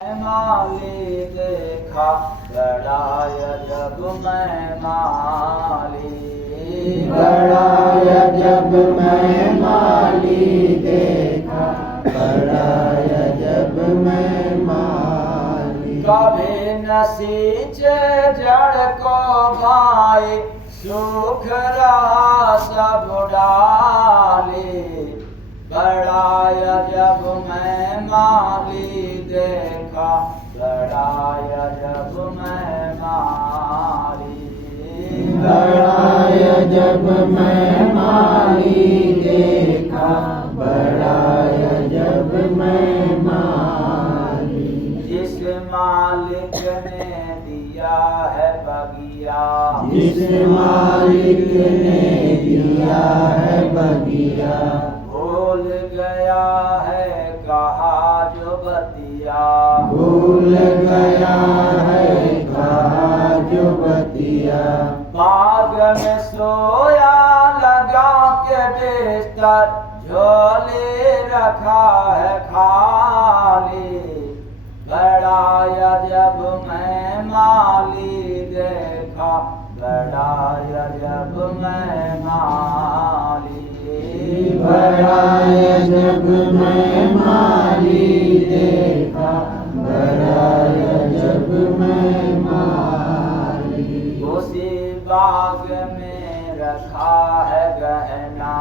माली देखा बड़ा अजब मैं माली, बड़ा अजब मैं माली देखा, बड़ा अजब मैं माली। कभी न सींचे जड़ को भाई, सूख रहा सब डाली। बड़ा अजब मैं माली देखा, बड़ा अजब मैं माली। बड़ा अजब मैं माली देखा, बड़ा अजब मैं माली। जिस मालिक ने दिया है बगिया, जिस मालिक ने दिया है बगिया, भूल गया है कहा जो बतिया। भूल गया है कहा जो बतिया। बाग में सोया लगा के बिस्तर, झोली रखा है खाली। बड़ा अजब मैं माली देखा, बड़ा अजब मैं माली। बड़ा अजब मैं माली देखा, बड़ा अजब मैं माली। उसी बाग में रखा है गहना,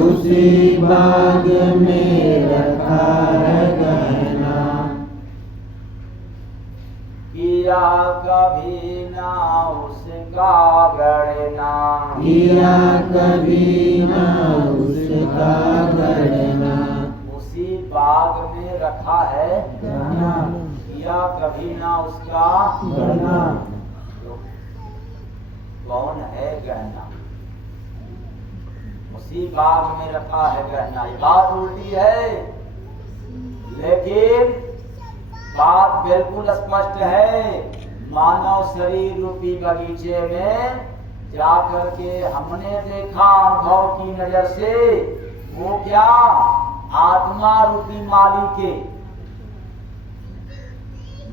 उसी बाग में रखा है गहना। किया कभी ना उसका गणना, किया कभी न उसका गणना। उसी बाग में रखा है गहना, किया कभी ना उसका गहना। तो कौन है गहना? उसी बाग में रखा है गहना। ये बात उल्टी है, लेकिन बात बिल्कुल स्पष्ट है। मानव शरीर रूपी बगीचे में जाकर के हमने देखा अनुभव की नजर से, वो क्या आत्मा रूपी माली के,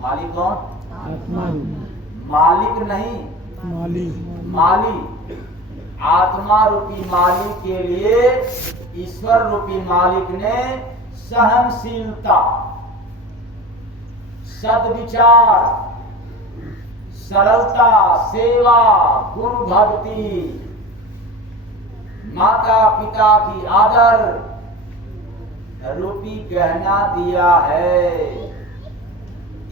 मालिक कौन? आत्मा मालिक नहीं, माली। माली आत्मा रूपी माली के लिए ईश्वर रूपी मालिक ने सहनशीलता, सद्विचार, सरलता, सेवा, गुरु भक्ति, माता पिता की आदर रूपी गहना दिया है।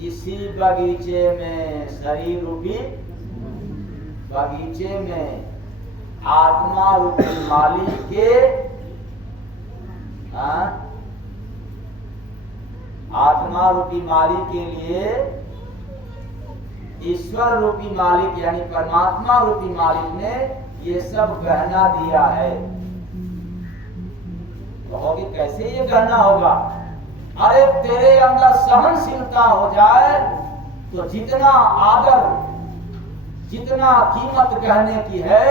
इसी बगीचे में, शरीर रूपी बगीचे में आत्मा रूपी माली के आत्मा रूपी माली के लिए ईश्वर रूपी मालिक यानी परमात्मा रूपी मालिक ने ये सब गहना दिया है। कहोगे कैसे ये गहना होगा? अरे तेरे अंदर सहनशीलता हो जाए तो जितना आदर, जितना कीमत गहने की है,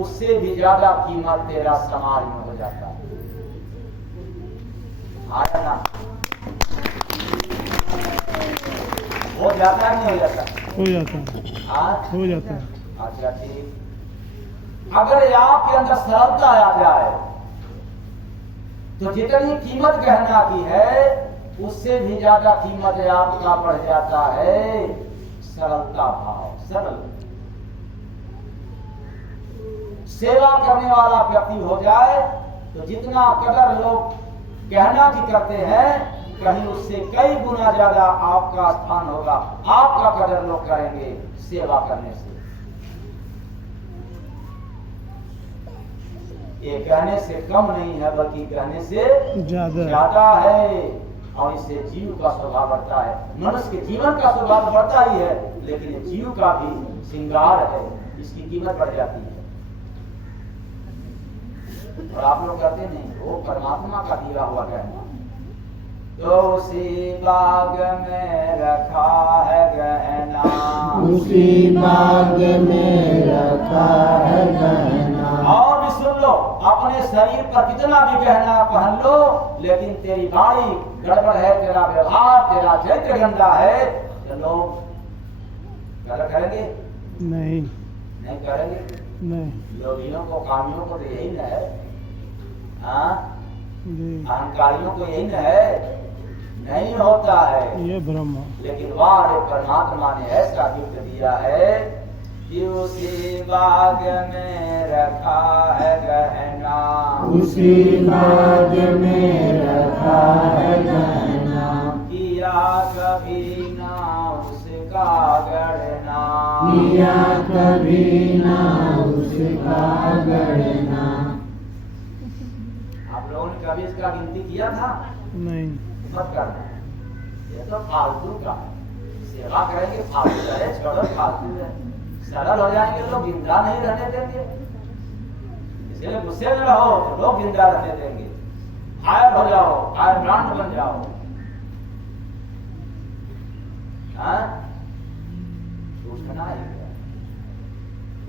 उससे भी ज्यादा कीमत तेरा समाज में हो जाता है। आया ना? हो जाता है नहीं हो जाता? हो जाता है, हो जाता है। अच्छा ठीक। अगर आपके अंदर सरलता आ जाए तो जितनी कीमत गहना की है, उससे भी ज्यादा कीमत आपका बढ़ जाता है सरलता भाव। सरल सेवा करने वाला व्यक्ति हो जाए तो जितना कदर लोग गहना की करते हैं, कहीं उससे कई गुना ज्यादा आपका स्थान होगा, आपका कदर लोग करेंगे सेवा करने से। ये कहने से कम नहीं है, बल्कि कहने से ज्यादा है। और इससे जीव का स्वभाव बढ़ता है। मनुष्य के जीवन का स्वभाव बढ़ता ही है, लेकिन जीव का भी श्रृंगार है, इसकी कीमत बढ़ जाती है। और आप लोग कहते नहीं, वो परमात्मा का दिया हुआ गहना। तो उसी बाग में रखा है गहना, उसी बाग में रखा है गहना। और भी सुन लो, अपने अपने शरीर पर कितना भी गहना पहन लो, लेकिन तेरी वाणी गड़बड़ है, तेरा व्यवहार, तेरा चरित्र गंदा है, तो लोग गलत करेंगे? नहीं नहीं करेंगे। नहीं लोभियों को, कामियों को तो यही न है, हाँ, जी अहंकारियों को यही न है, नहीं होता है। ये भ्रम है। लेकिन वाह परमात्मा ने ऐसा गिफ्ट दिया है कि उसी बाग में रखा है गहना, उसी बाग में रखा है गहना, किया कभी ना उसका गणना, किया कभी ना उसका गणना। आप लोगों ने कभी इसका गिनती किया था? नहीं मत करना, ये तो फालतू का है। सेवा करेंगे फालतू है, छोड़ो फालतू है। सरल हो जाएंगे लोग, जिंदा नहीं रहने देंगे। इसलिए गुस्से में रहो तो लोग जिंदा रहने देंगे। फायर हो जाओ, फायर ब्रांड बन जाओ। हाँ? उठना ही है।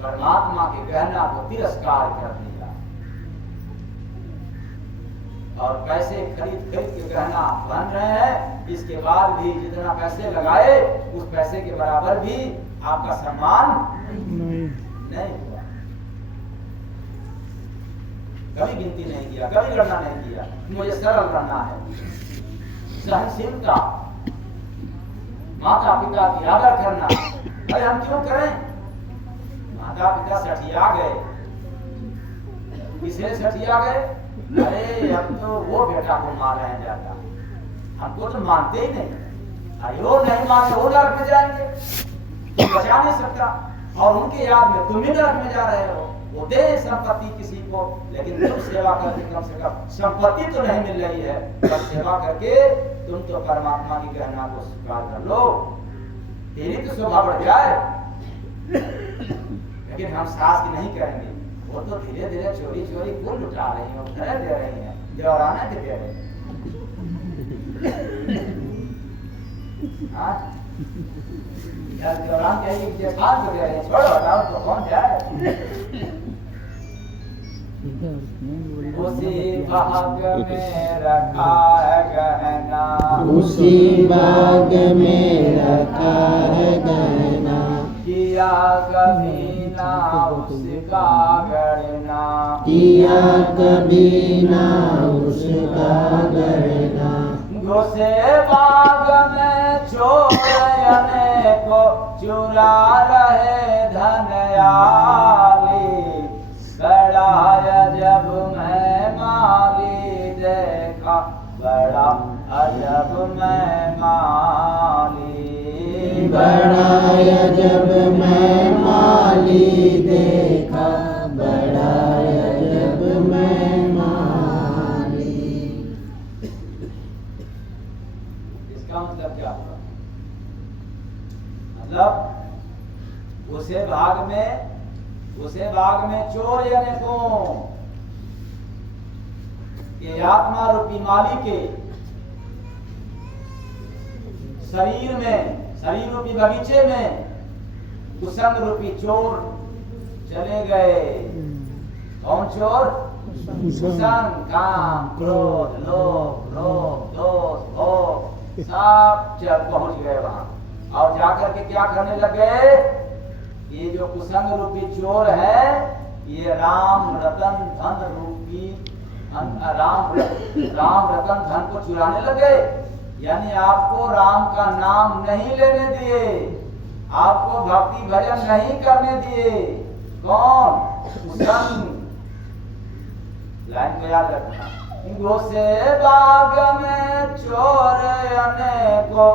परमात्मा के गहना को तिरस्कार कर दिया और पैसे खरीद खरीद के गहना पहन रहे हैं। इसके बाद भी जितना पैसे लगाए उस पैसे के बराबर भी आपका सम्मान नहीं नहीं हुआ। कभी गिनती नहीं किया, कभी गणना नहीं किया। मुझे सरल रहना है, सहनशीलता, माता पिता की आदर करना। अरे हम क्यों करें? माता पिता सठिया गए, किसे सठिया गए? अरे अब तो वो बेटा को माना है जाता, हमको तो मानते ही नहीं। अरे वो नहीं माने वो नरक में जाएंगे, बचा नहीं सकता। और उनके याद में तुम ही नरक में जा रहे हो। वो दे संपत्ति किसी को, लेकिन तुम सेवा करके कम से कम संपत्ति तो नहीं मिल रही है, बस सेवा करके तुम तो परमात्मा की गहना को स्वीकार कर लो, तेरी तो शोभा बढ़ जाए। लेकिन हम सास की नहीं करेंगे, वो तो धीरे धीरे चोरी चोरी फूल लुटा रही है, उधर दे रही है, देवराना के दे रही है। देवरान कहेगी जेठान को दे रही है, छोड़ो हटाओ तो कौन जाए। उसी बाग में रखा है गहना, उसी बाग में रखा है गहना, किया कभी ना उसका गणना, किया कभी ना उसका गणना। घुसे बाग में चोर अनेको चुरा रहे धनयाली, बड़ा अजब मैं माली देखा, बड़ा अजब मैं माली, बड़ा अजब मैं माली देखा, बड़ा अजब मैं माली। इसका मतलब क्या हुआ? मतलब उसे भाग में चोर यानी कौन? ये आत्मा रूपी माली के शरीर रूपी बगीचे में कुसंग रूपी चोर चले गए। कौन चोर? कुसंग, काम, क्रोध, लोभ, दोष, भोग, सब जब पहुंच गए वहां और जाकर के क्या करने लगे? ये जो कुसंग रूपी चोर है, ये राम रतन धन रूपी राम रतन धन को चुराने लगे। यानी आपको राम का नाम नहीं लेने दिए, आपको भक्ति भजन नहीं करने दिए। कौन? कुसंग। लाइन को याद रखना। घुसे बाग में चोर अनेको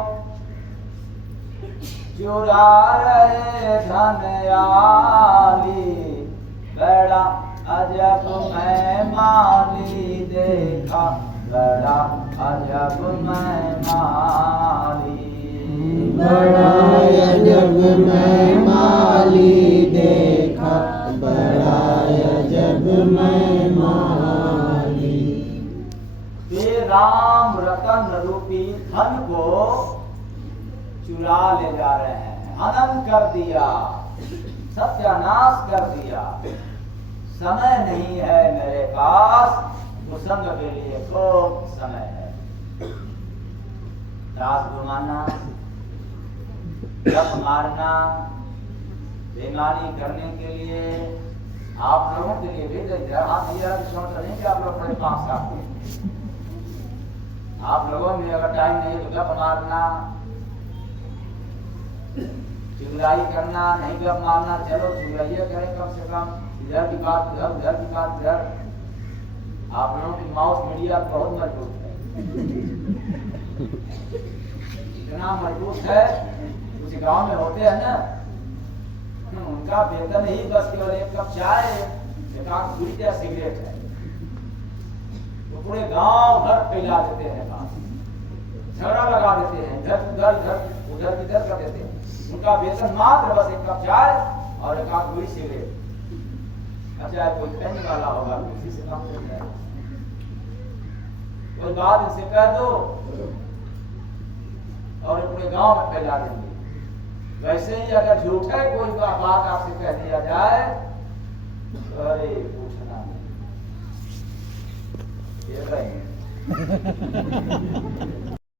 चुरा रहे धनयाली, बड़ा अजब मैं माली देखा, बड़ा अजब मैं माली, बड़ा अजब मैं माली देखा, बड़ा अजब मैं माली। ये राम रतन रूपी धन को चुरा ले जा रहे हैं, हनन कर दिया, सत्यानाश कर दिया, समय नहीं है मेरे पास, कुसंग के लिए खूब समय है। दास घुमाना, जप मारना, बेईमानी करने के लिए आप लोगों के लिए भी हाथ नहीं कि आप लोग बड़े पास आते हैं। आप लोगों में अगर टाइम नहीं तो गप मारना, चुगलाई करना, नहीं गप मारना, चलो चुगलाइए करें कम से कम, इधर की बात उधर, उधर की बात इधर। आप लोगों की माउस मीडिया बहुत मजबूत है, इतना मजबूत है, उस गांव में होते हैं ना, उनका वेतन ही बस केवल एक कप चाय, एक आध बीड़ी या सिगरेट है, तो पूरे गांव भर फैला देते हैं, झगड़ा लगा देते हैं, इधर उधर इधर उधर इधर कर देते हैं। उनका वेतन मात्र बस एक कप चाय और एक आध बीड़ी सिगरेट। अच्छा कोई कहने वाला होगा किसी से कम नहीं है, कोई बात इनसे कह दो और पूरे गांव में फैला देंगे। वैसे ही अगर झूठा कोई बात आपसे कह दिया जाए तो अरे पूछना नहीं, ये